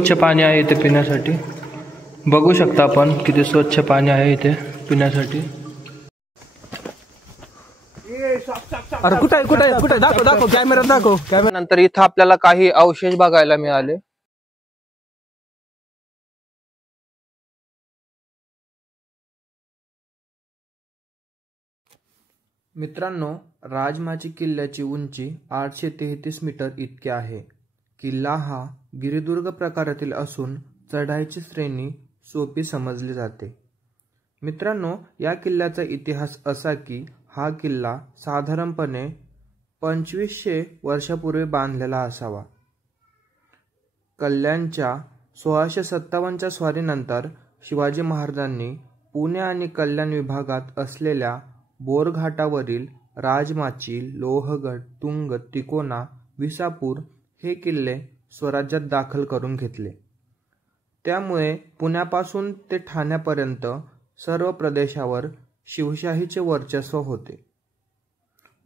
स्वच्छ पाणी आहे इथे पिण्यासाठी। बघू शकता आपण किती स्वच्छ पाणी आहे इथे पिण्यासाठी। अरे कुठे कुठे कुठे दाखव दाखव कॅमेरा दाखव कॅमेरा। नंतर इथं आपल्याला काही अवशेष बघायला मिळाले। मित्रांनो, राजमाची किल्ल्याची उंची 833 मीटर इतकी आहे। किल्ला हा गिरिदुर्ग प्रकारातील असून चढाईची श्रेणी सोपी समजली जाते। मित्रांनो, या किल्ल्याचा इतिहास असा की हा किल्ला साधारणपणे 2500 वर्षापूर्वी बांधलेला असावा। कल्याणच्या 1657च्या स्वारीनंतर शिवाजी महाराजांनी पुणे आणि कल्याण विभागात असलेल्या बोरघाटावरील राजमाची, लोहगड, तुंग, तिकोना, विसापूर हे किल्ले स्वराज्यात दाखल करून घेतले। त्यामुळे पुण्यापासून ते ठाण्यापर्यंत सर्व प्रदेशावर शिवशाहीचे वर्चस्व होते।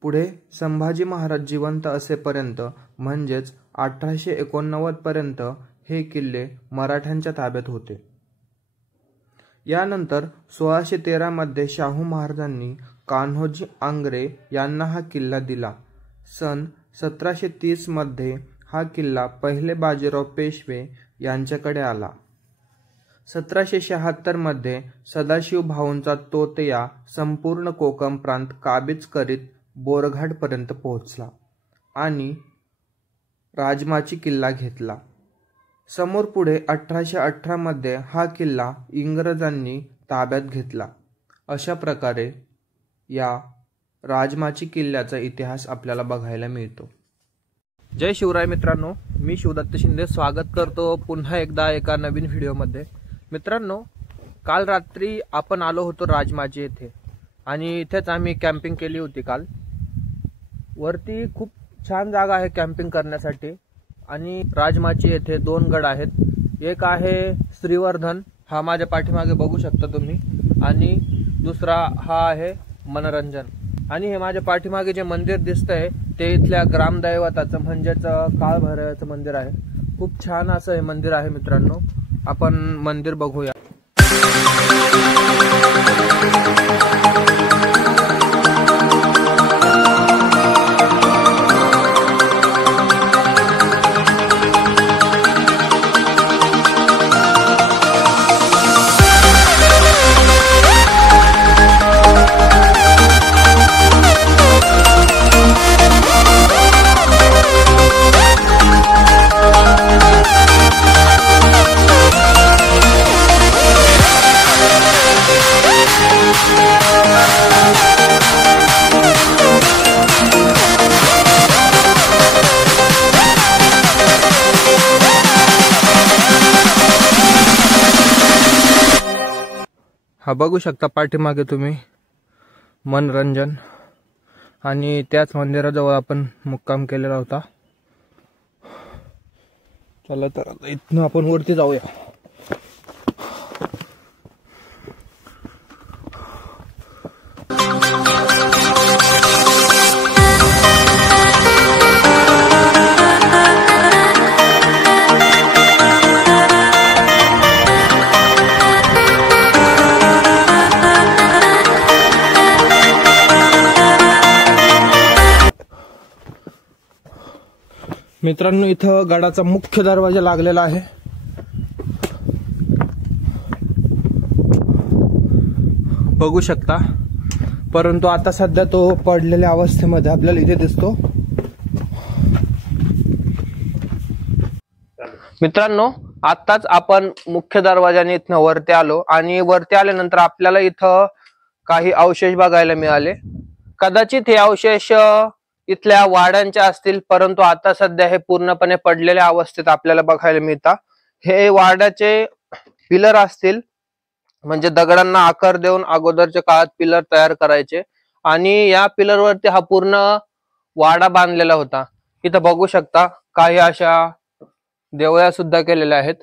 पुढे संभाजी महाराज जिवंत असेपर्यंत म्हणजेच 1889 पर्यंत हे किल्ले मराठ्यांच्या ताब्यात होते। यानंतर 1613 मध्ये शाहू महाराजांनी कान्होजी आंग्रे यांना हा किल्ला दिला। सन 1730 मध्ये हा किल्ला पहिले बाजीराव पेशवे यांच्याकडे आला। 1776 मध्ये सदाशिव भाऊंचा तोतया संपूर्ण कोकण प्रांत काबीज करीत बोरघाट पर्यंत पोहोचला आणि राजमाची किल्ला घेतला। समोर पुढे 1818 मध्ये हा किल्ला इंग्रजांनी ताब्यात घेतला। अशा प्रकारे या राजमाची किल्ल्याचा इतिहास आपल्याला बघायला मिळतो। जय शिवराय मित्रांनो, मी शिवदत्त शिंदे स्वागत करतो पुन्हा एकदा एका नवीन व्हिडिओमध्ये। मित्रांनो, काल रात्री आपण आलो होतो राजमाची येथे आणि इथेच आम्ही कॅम्पिंग केली होती काल। वरती खूप छान जागा आहे कॅम्पिंग करण्यासाठी आणि राजमाची येथे 2 गड आहेत। एक आहे श्रीवर्धन, हा माझ्या पाठीमागे बघू शकता तुम्ही, आणि दुसरा हा आहे मनोरंजन। आणि हे माझ्या पाठीमागे जे मंदिर दिसतंय ते इथल्या ग्रामदैवताचं म्हणजेच काळभैरवाचं मंदिर आहे। खूप छान असं हे मंदिर आहे मित्रांनो, आपण मंदिर बघूया। हा बघू शकता पाठीमागे तुम्ही मनोरंजन, आणि त्याच मंदिराजवळ आपण मुक्काम केलेला होता। चला तर इथून आपण वरती जाऊया। मित्रांनो, इथं गडाचा मुख्य दरवाजा लागलेला आहे। बघू शकता, परंतु आता सध्या तो पडलेल्या अवस्थेमध्ये आपल्याला इथे दिसतो। मित्रांनो, आताच आपण मुख्य दरवाजाने इथनं वरती आलो आणि वरती आल्यानंतर आपल्याला इथं काही अवशेष बघायला मिळाले। कदाचित हे अवशेष इथल्या वाड्यांच्या असतील, परंतु आता सध्या हे पूर्णपणे पडलेल्या अवस्थेत आपल्याला बघायला मिळतात। हे वाड्याचे पिलर असतील, म्हणजे दगडांना आकार देऊन अगोदरच्या काळात पिलर तयार करायचे आणि या पिलर वरती हा पूर्ण वाडा बांधलेला होता। इथं बघू शकता काही अशा देवळ्या सुद्धा केलेल्या आहेत।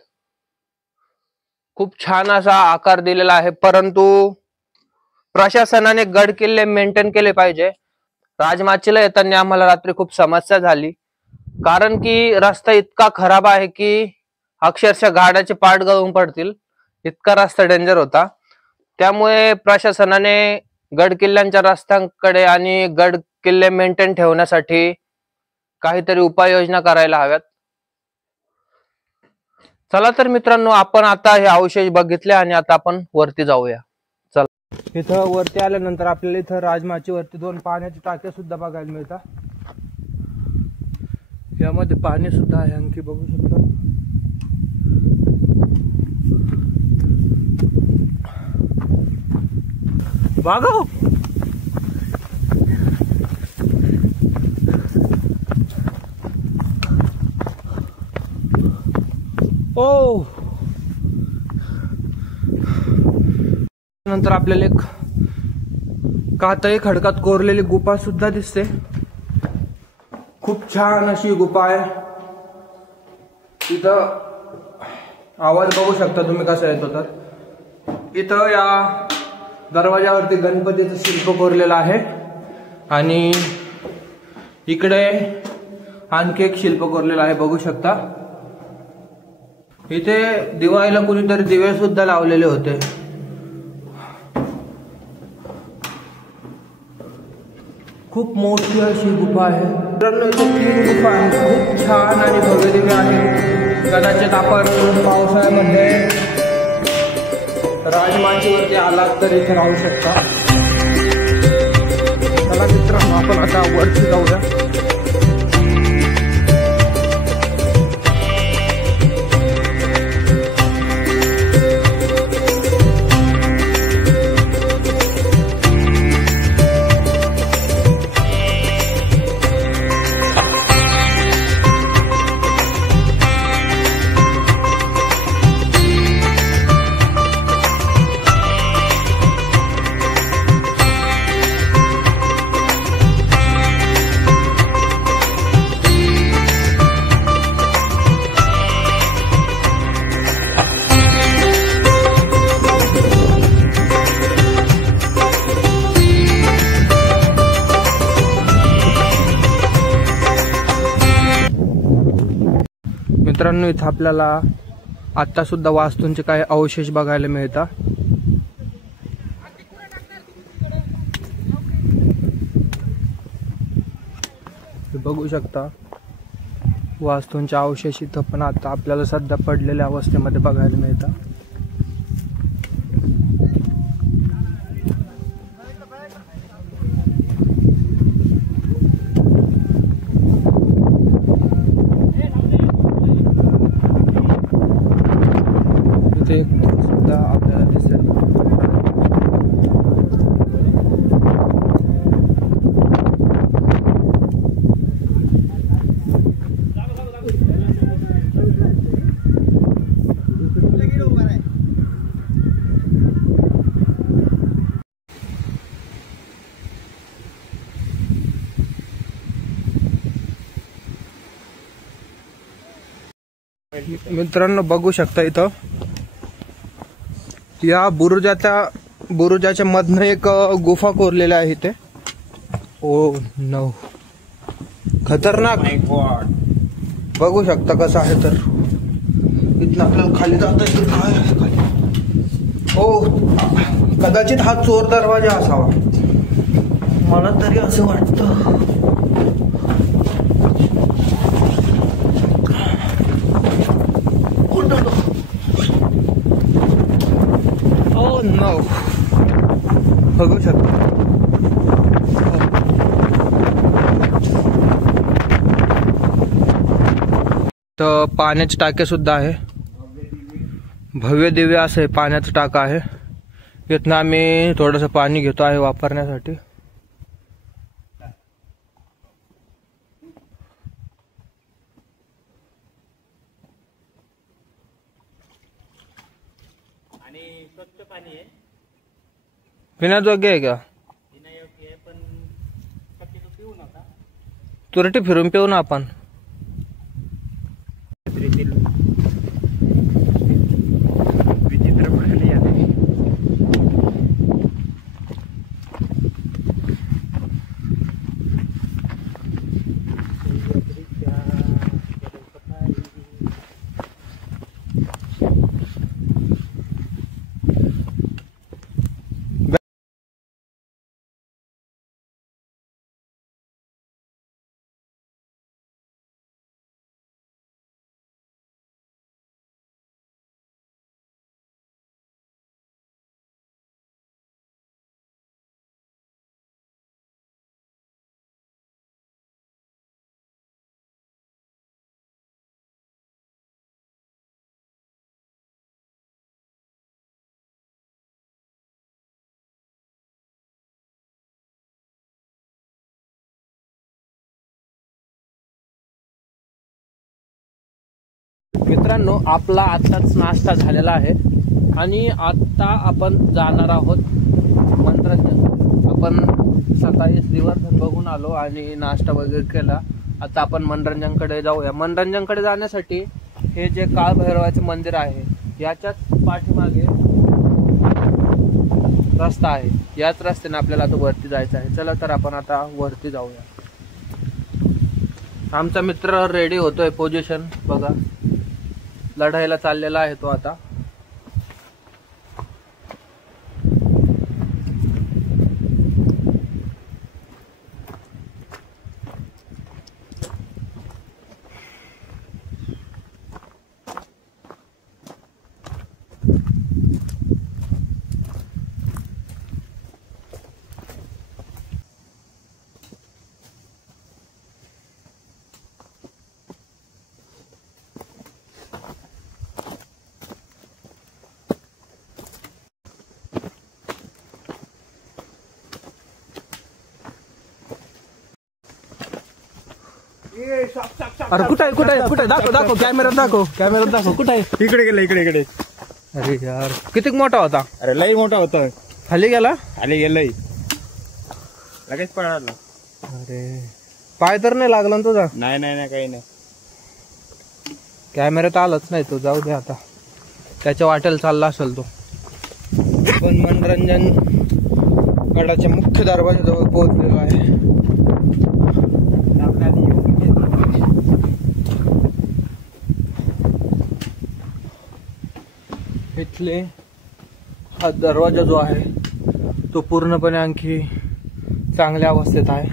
खूप छान असा आकार दिलेला आहे, परंतु प्रशासनाने गड किल्ले मेंटेन केले पाहिजे। राजमाचीला येताना आम्हाला रात्री खूप समस्या झाली, कारण की रस्ता इतका खराब आहे की अक्षरशः गाड्याचे पार्ट गळून पडतील इतका रस्ता डेंजर होता। त्यामुळे प्रशासनाने गड किल्ल्यांच्या रस्त्यांकडे आणि गड किल्ले मेंटेन ठेवण्यासाठी काहीतरी उपाययोजना करायला हव्यात। चला तर मित्रांनो, आपण आता हे अवशेष बघितले आणि आता आपण वरती जाऊया। चला, इथं वरती आल्यानंतर आपल्याला इथं राजमाची वरती 2 पाण्याची टाक्या सुद्धा बघायला मिळतात। यामध्ये पाणी सुद्धा आहे, आणखी बघू शकता। बघा ओ, नंतर आपल्याला एक कातळी खडकात कोरलेली गुफा सुद्धा दिसते। खूप छान अशी गुफा आहे। इथं आवाज बघू शकता तुम्ही कसा येतो तर इथं या दरवाजावरती गणपतीचं शिल्प कोरलेलं आहे आणि इकडे आणखी एक शिल्प कोरलेलं आहे, बघू शकता। इथे दिवाळीला कुणीतरी दिवे सुद्धा लावलेले होते। खूप मोठी अशी गुफा आहे मित्रांनो। इथे 3 गुफा आहेत, खूप छान आणि भव्य दिव्य आहे। कदाचित आपण पावसाळ्यामध्ये राजमाची वरती आलात तर इथे राहू शकता। चला मित्रांनो, आपण आता वरती जाऊया। मित्रांनो, इथं आपल्याला आता सुद्धा वास्तूंचे काही अवशेष बघायला मिळतात। बघू शकता वास्तूंचे अवशेष इथं पण आता आपल्याला सध्या पडलेल्या अवस्थेमध्ये बघायला मिळतात। सुद्धा आपल्याला दिसेल। मित्रांनो, बघू शकता इथं या बुरुजाच्या मधनं एक गुफा कोरलेली आहे इथे। ओ नो, खतरनाक, बघू शकता कसं आहे तर इथनं आपल्याला खाली जाता येतं। काय आहे खाली? ओ, कदाचित हा चोर दरवाजा असावा, मला तरी असं वाटतं। बघू शकता तर पाण्याची टाके सुद्धा आहे, भव्य दिव्य असं पाण्याचं टाका आहे। इथनं आम्ही थोडंसं पाणी घेतो आहे वापरण्यासाठी। आणि स्वच्छ पाणी आहे, पिण्यायोग्य आहे का? पिण्यायोग्य आहे, पण शक्यतो पिऊ नका। तुरटी फिरून पिऊ ना आपण। विचित्र पाणी आहे। मित्रांनो, आपला आत्ताच नाश्ता झालेला आहे आणि आता आपण जाणार आहोत मनोरंजन. आपण सकाळी श्रीवर्धन बघून आलो आणि नाश्ता वगैरे केला. आता आपण मनोरंजनकडे जाऊया. मनोरंजनकडे जाण्यासाठी हे जे काळभैरवाचे मंदिर आहे याच्याच पाठीमागे रस्ता आहे. याच रस्त्याने आपल्याला आता वरती जायचं आहे. चला तर आपण आता वरती जाऊया. आमचा मित्र रेडी होतोय. पोझिशन बघा, लढाईला चाललेला आहे तो आता. अरे कुठे आहे दाखव कॅमेऱ्यात दाखव कुठे आहे. इकडे. अरे यार, किती मोठा होता. अरे लई मोठा होता. खाली गेला लगेच पळाला. अरे पाय तर नाही लागला ना तुझा. नाही काही नाही. कॅमेऱ्यात आलाच नाही तो. जाऊ दे आता, त्याच्या वाटेला चालला असेल तो. पण मनोरंजन गडाच्या मुख्य दरवाजाजवळ पोहोचलेलो आहे. इथले हा दरवाजा जो आहे तो पूर्णपणे आणखी चांगल्या अवस्थेत आहे.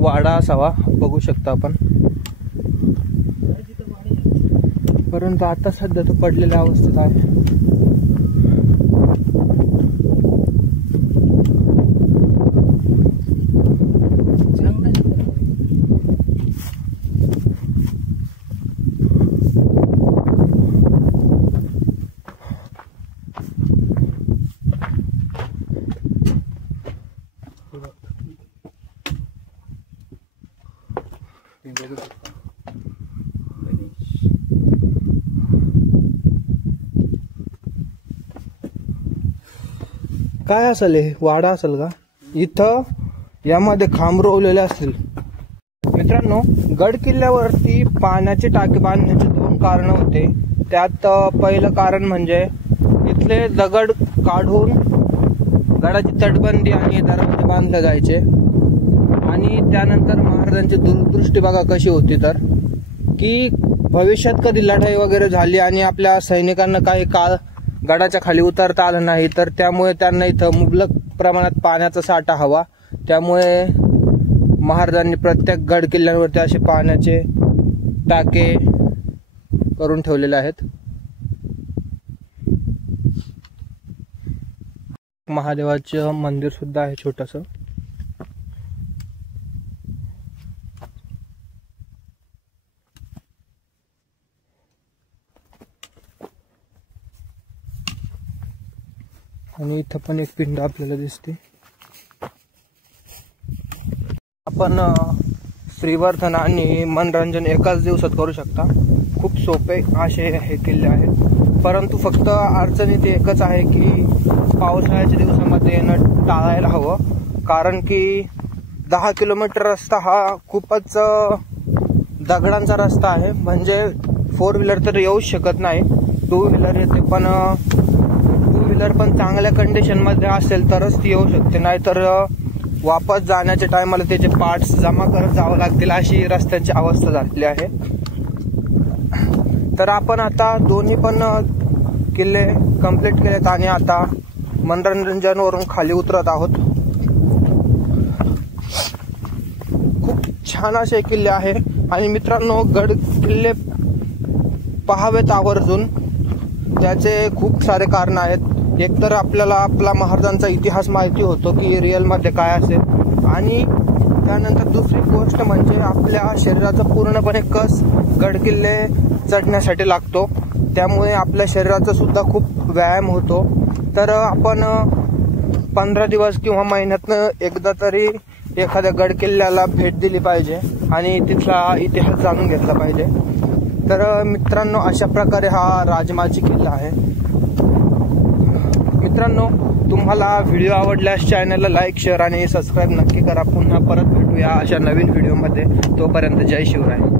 वाडा असावा, बघू शकता आपण. परंतु आता सध्या तो पडलेल्या अवस्थेत आहे. काय असेल हे? वाडा असेल का? इथं यामध्ये खांब रोवलेले असतील. मित्रांनो, गड किल्ल्यावरती पाण्याची टाकी बांधण्याचे 2 कारण होते. त्यात पहिलं कारण म्हणजे इथले दगड काढून गडाची तटबंदी आणि दरवाजे बांधले जायचे. आणि त्यानंतर महाराजांची दूरदृष्टी बघा कशी होती, तर की भविष्यात कधी लढाई वगैरे झाली आणि आपल्या सैनिकांना काही काळ गडाच्या खाली उतरता आलं नाही, तर त्यामुळे त्यांना इथं मुबलक प्रमाणात पाण्याचा साठा हवा. त्यामुळे महाराजांनी प्रत्येक गड किल्ल्यांवरती असे पाण्याचे टाके करून ठेवलेले आहेत. महादेवाचं मंदिर सुद्धा आहे छोटंसं. आणि इथं पण एक पिंड आपल्याला दिसते. आपण श्रीवर्धन आणि मनोरंजन एकाच दिवसात करू शकता. खूप सोपे असे हे किल्ले आहेत. परंतु फक्त अडचणीत एकच आहे की पावसाळ्याच्या दिवसामध्ये येणं टाळायला हवं. कारण की 10 किलोमीटर रस्ता हा खूपच दगडांचा रस्ता आहे. म्हणजे 4 व्हीलर तर येऊच शकत नाही. 2 व्हीलर येते, पण 2 व्हीलर पण चांगल्या कंडिशन मध्ये असेल तरच ती येऊ शकते. नाहीतर वापस जाण्याच्या टायमाला त्याचे पार्ट्स जमा करत जावं लागतील, अशी रस्त्यांची अवस्था झालेली आहे. तर आपण आता दोन्ही पण किल्ले कंप्लीट केलेत आणि आता मनोरंजनवरून खाली उतरत आहोत. खूप छान असे किल्ले आहे. आणि मित्रांनो, गड किल्ले पहावेत आवर्जून. त्याचे खूप सारे कारण आहेत. एक तर आपल्याला आपला महाराजांचा इतिहास माहिती होतो की रिअल मध्ये काय असेल, आणि त्यानंतर दुसरी गोष्ट म्हणजे आपल्या शरीराचा पूर्णपणे कस गड किल्ले चढण्यासाठी लागतो, त्यामुळे आपल्या शरीराचा सुद्धा खूप व्यायाम होतो. तर आपण 15 दिवस किंवा महिन्यातनं एकदा तरी एखाद्या गड किल्ल्याला भेट दिली पाहिजे आणि तिथला इतिहास जाणून घेतला पाहिजे. तर मित्रांनो, अशा प्रकारे हा राजमाची किल्ला आहे. मित्रांनो, तुम्हाला व्हिडिओ आवडल्यास चॅनलला लाईक, शेअर आणि सबस्क्राईब नक्की करा. पुन्हा परत भेटूया अशा नवीन व्हिडिओमध्ये. तोपर्यंत जय शिवराय.